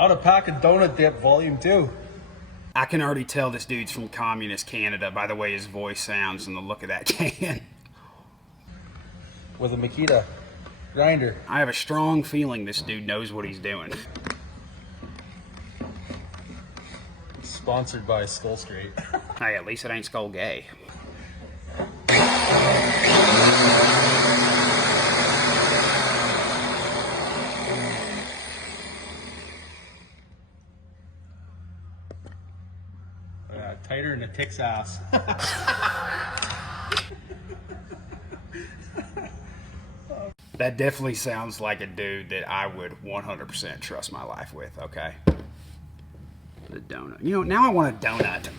Out of pack of donut dip, volume 2. I can already tell this dude's from communist Canada by the way his voice sounds and the look of that can. With a Makita grinder. I have a strong feeling this dude knows what he's doing. Sponsored by Skull Straight. Hey, at least it ain't Skull Gay. Tighter than a tick's ass. That definitely sounds like a dude that I would 100% trust my life with, okay? The donut. You know, now I want a donut.